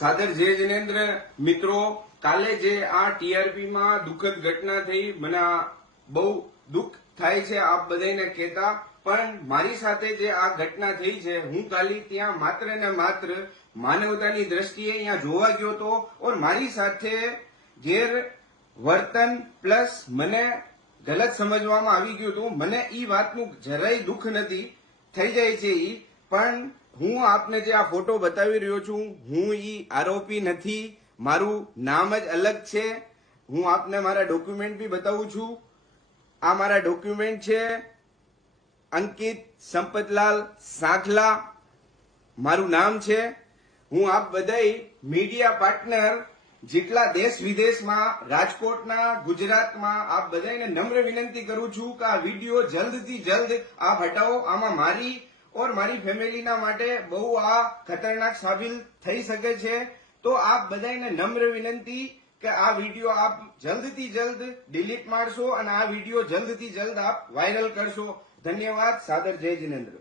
સાદર જય જિનેન્દ્ર. મિત્રો, કાલે જે આ ટીઆરપીમાં દુઃખદ ઘટના થઈ, મને બહુ દુઃખ થાય છે, આપ બધાને કહેતા. પણ મારી સાથે જે આ ઘટના થઈ છે, હું કાલી ત્યાં માત્ર ને માત્ર માનવતાની દ્રષ્ટિએ અહીંયા જોવા ગયો તો ઓર મારી સાથે ગેર વર્તન પ્લસ મને ગલત સમજવામાં આવી ગયું હતું. મને એ વાતનું જરાય દુઃખ નથી. થઈ જાય છે એ પણ હું આપને જે આ ફોટો બતાવી રહ્યો છું, હું ઈ આરોપી નથી, મારું નામ જ અલગ છે. હું આપને મારા ડોક્યુમેન્ટ બી બતાવું છું. આ મારા ડોક્યુમેન્ટ છે અંકિત સંપતલાલ સાંખલા. મારું નામ છે. હું આપ બધાય મીડિયા પાર્ટનર જેટલા દેશ વિદેશમાં, રાજકોટના, ગુજરાતમાં આપ બધાને નમ્ર વિનંતી કરું છું કે આ વીડિયો જલ્દથી જલ્દ આપ હટાવો. આમાં મારી ઓર મારી ફેમિલીના માટે બહુ આ ખતરનાક સાબિત થઈ શકે છે તો આપ બધાને નમ્ર વિનંતી કે આ વીડિયો આપ જલ્દથી જલ્દ ડિલીટ મારશો અને આ વીડિયો જલ્દથી જલ્દ આપ વાયરલ કરશો ધન્યવાદ સાદર જય જિનેન્દ્ર